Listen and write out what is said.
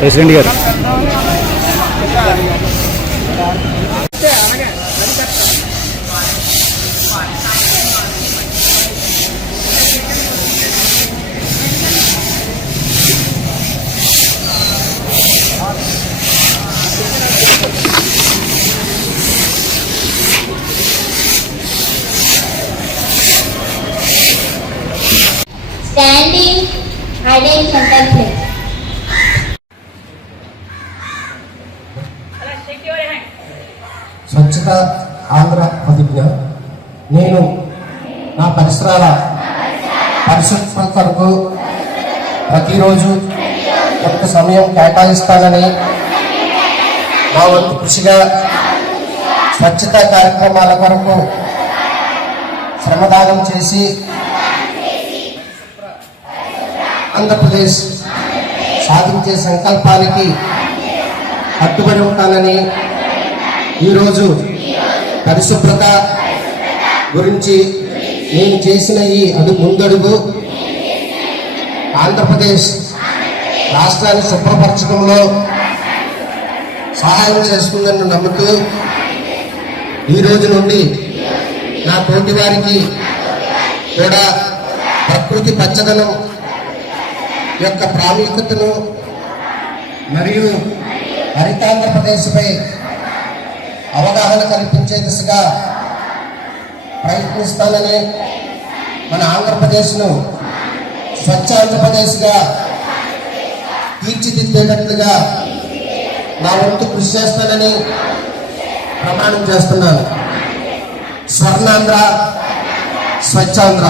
President గారు. Standing, hiding contemplate. స్వచ్ఛత ఆంధ్ర ప్రతిజ్ఞ. నేను నా పరిసరాల పరిశుభ్రతకు ప్రతిరోజు కొంత సమయం కేటాయిస్తానని నా వంతు కృషిగా స్వచ్ఛతా కార్యక్రమాల కొరకు శ్రమదానం చేసి ఆంధ్రప్రదేశ్ సాధించే సంకల్పానికి కట్టుబడి ఉంటానని ఈరోజు పరిశుభ్రత గురించి నేను చేసిన ఈ ముందడుగు ఆంధ్రప్రదేశ్ రాష్ట్రాన్ని శుభ్రపరచడంలో సహాయం చేస్తుందని నమ్ముతూ ఈ రోజు నుండి నా తోటి వారికి కూడా ప్రకృతి పచ్చదనం యొక్క ప్రాముఖ్యతను మరియు హరితాంధ్రప్రదేశ్పై అవగాహన కల్పించే దిశగా ప్రయత్నిస్తానని, మన ఆంధ్రప్రదేశ్ను స్వచ్ఛ ఆంధ్రప్రదేశ్గా తీర్చిదిద్దేటట్లుగా నా వంతు కృషి చేస్తానని ప్రమాణం చేస్తున్నాను. స్వర్ణాంధ్ర, స్వచ్ఛాంధ్ర.